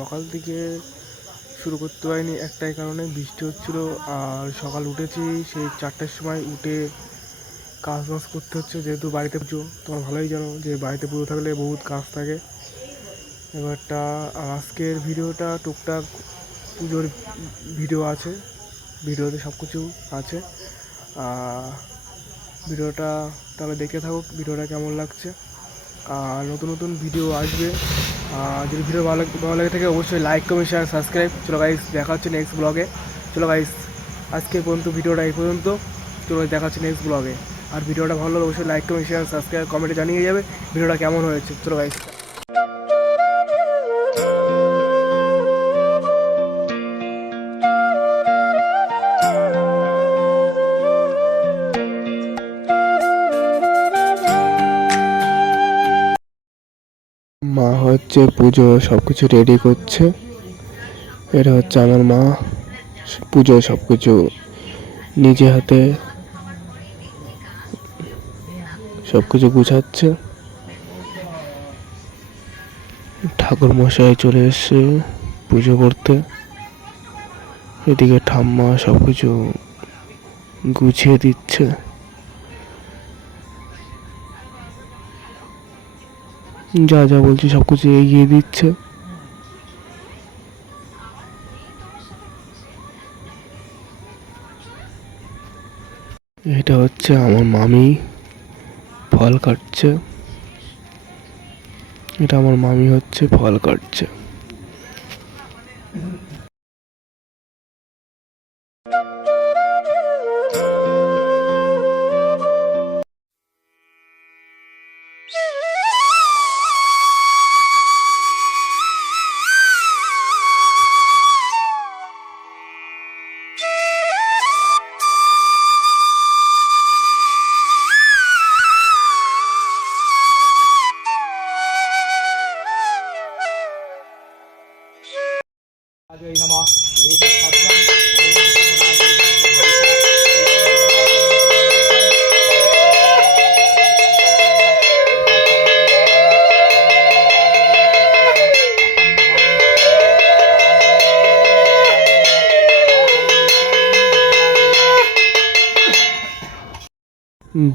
সকাল থেকে শুরু করতে পারিনি একটাই কারণে, বৃষ্টি হচ্ছিলো। আর সকাল উঠেছি সেই 4টার সময়, উঠে কাজ বাজ করতে হচ্ছে, যেহেতু বাড়িতে পুজো। তোমার ভালোই জানো যে বাড়িতে পুজো থাকলে বহুত কাজ থাকে। এবারটা আজকের ভিডিওটা টুকটাক পুজোর ভিডিও আছে, ভিডিওতে সব কিছু আছে। ভিডিওটা তাহলে দেখে থাকুক, ভিডিওটা কেমন লাগছে। আর নতুন নতুন ভিডিও আসবে। যদি ভিডিও ভালো লাগে থাকে অবশ্যই লাইক, কমেন্ট, শেয়ার, সাবস্ক্রাইব। চলো গাইস, দেখা হচ্ছে নেক্সট ব্লগে। চলো গাইস, আজকে পর্যন্ত ভিডিওটা এই পর্যন্ত। চলো দেখা হচ্ছে নেক্সট ব্লগে। আর ভিডিওটা ভালো লাগলে অবশ্যই লাইক, কমেন্ট, শেয়ার, সাবস্ক্রাইব, কমেন্টে জানিয়ে যাবে ভিডিওটা কেমন হয়েছে। চলো গাইস। মা হচ্ছে পুজো সব কিছু রেডি করছে। এটা হচ্ছে আমার মা, পুজো সব কিছু নিজে হাতে সব কিছু গুছাচ্ছে। ঠাকুর মশাই চলে এসছে পুজো করতে। এদিকে ঠাম্মা সব কিছু গুছিয়ে দিচ্ছে। যা যা বলছি সব কিছু এগিয়ে দিচ্ছে। এটা হচ্ছে আমার মামি, ফল কাটছে। এটা আমার মামি হচ্ছে ফল কাটছে।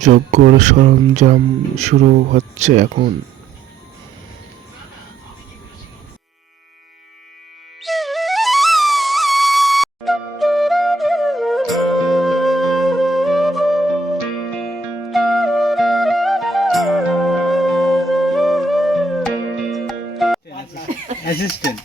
যজ্ঞর সরঞ্জাম শুরু হচ্ছে এখন। অ্যাসিস্ট্যান্ট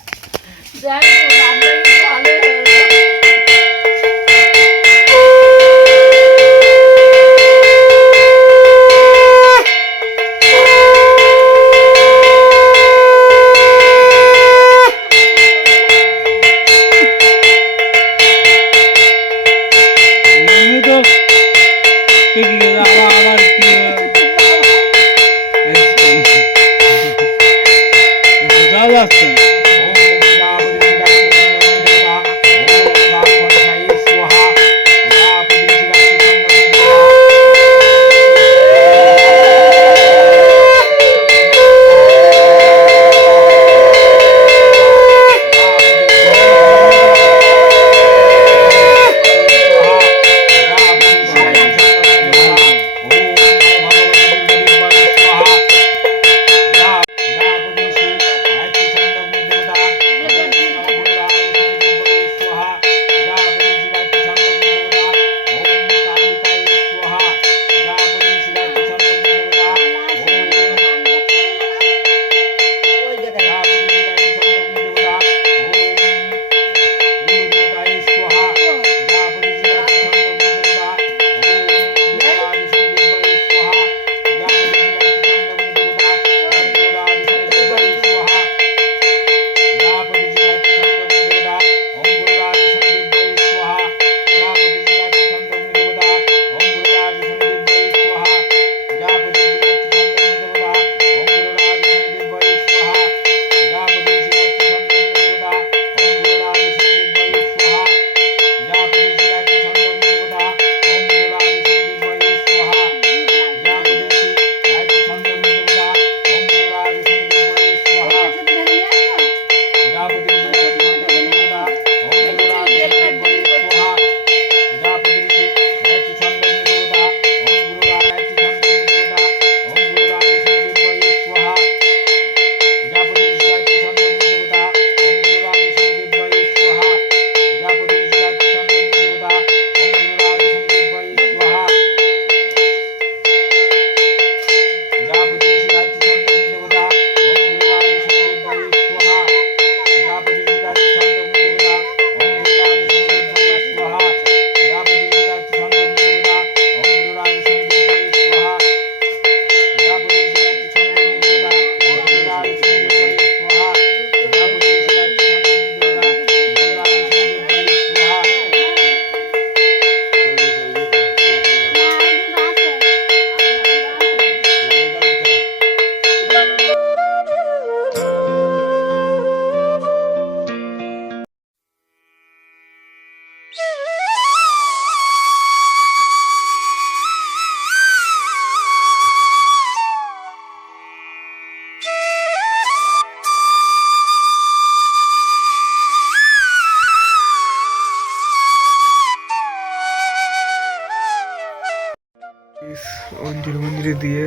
দিয়ে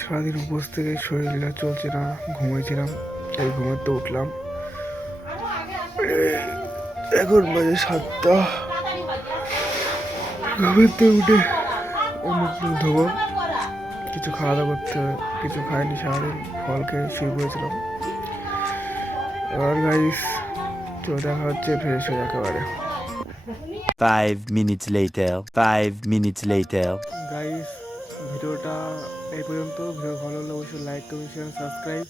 সারাদিন উপোস থেকে শরীরটা চলছে না, ঘুমিয়েছিলাম, এই ঘুমাতে উঠলাম। এখন বাজে 7টা। ঘুমাতে উঠে মুখ ধোবো, কিছু খাওয়া দাওয়া করতে হবে, কিছু খাইনি সারাদিন, ফল খেয়ে শুয়ে পড়েছিলাম। এবার গাইস চলে দেখা হচ্ছে ফ্রেশ হয়ে একেবারে। 5 minutes later. 5 minutes later. Guys ভিডিওটা এই পর্যন্ত। ভিডিও ভালো হলে অবশ্যই লাইক, কমেন্ট, শেয়ার, সাবস্ক্রাইব।